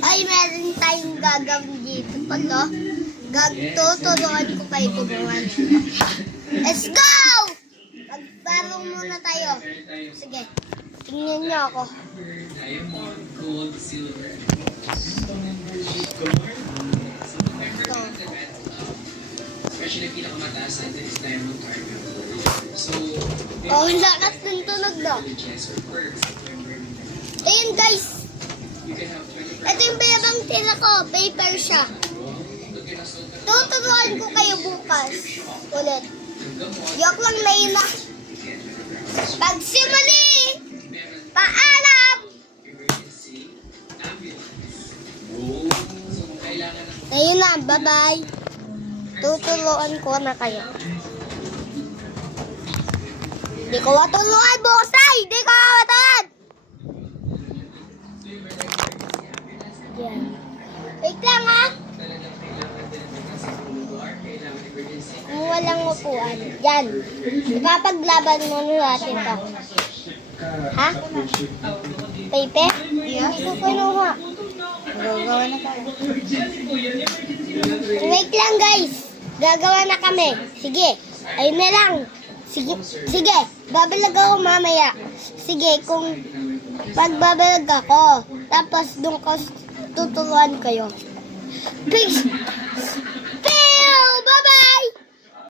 Ay, meron tayong gagawin dito pala. Tuturuan ko kayo gumawa. Let's go! Magbaro muna tayo. Sige, tingnan niyo ako. Diamond, gold, silver. Ito. Especially pinakamataas natin is diamond card. So, Oh, lakas ng tunog na. chess or perks. Ayun guys, You can have 20 ito yung bayabang tila ko. Paper siya. Tuturuan ko kayo bukas. Ulit. Yok lang na yun na. Pagsimuli! Paalam! emergency ambulance. Oh, so kung kailangan ng Ayun na, bye-bye. Tuturuan ko na kayo. Di ko maturuan, bukay! Di ko maturuan! Yan. Wait lang ha. Kung walang upuan. Yan. Ipapaglaban muna natin to. Ha? Pepe? Hindi ko kinuha. Gagawa na kami. Wait lang guys. Gagawa na kami. Sige. Ayun na lang. Sige. Sige. Babalag ako mamaya. Sige. Kung pagbabalag ako. Tapos doon ko tuturuan kayo. Peace.